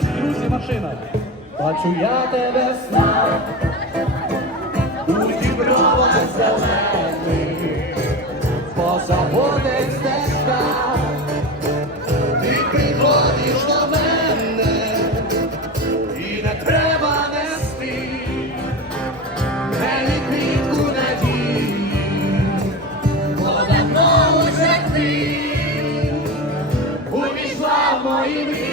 Друзі, машина. Бачу я тебе знав. Miami.